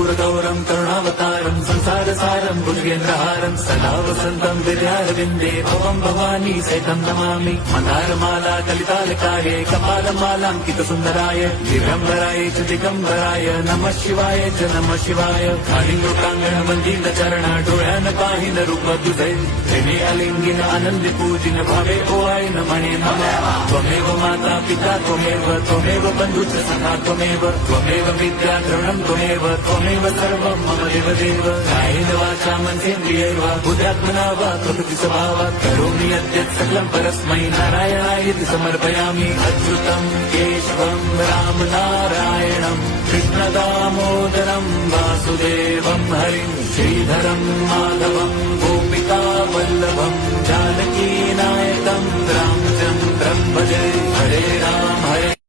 कर्पूरगौरं करुणावतारं संसारसारं भुजगेन्द्रहारं सदा वसन्तं विद्यारविन्दे भवं भवानी सहितं नमामि। मन्दारमाला कलितालकाये कपालमालाङ्कितसुन्दराय दिगम्बराय च दिगम्बराय नमः शिवाय च नमः शिवाय। कालिङ्गोटाङ्गणमन्दिरचरण डोळ्यान पाहिन रूप तुझे प्रेमे अलिंगिन आनंदी पूजिन भावे ओवाय नमणे मम। त्वमेव माता पिता त्वमेव बन्धुश्च सखा त्वमेव विद्या द्रवणं त्वमेव सर्वं मम देवदेव। कायेन वाचा मनसेन्द्रियैर्वा बुद्ध्यात्मना वा प्रकृति स्वभावात् करोमि यद्यत् सकलं परस्मै नारायणायेति समर्पयामि। अच्युतं केशवं राम नारायणं कृष्णदामोदरं वासुदेवं हरिं श्रीधरं माधवं गोपिका वल्लभं जानकी नायकं रामचन्द्रं भजे। हरे राम हरे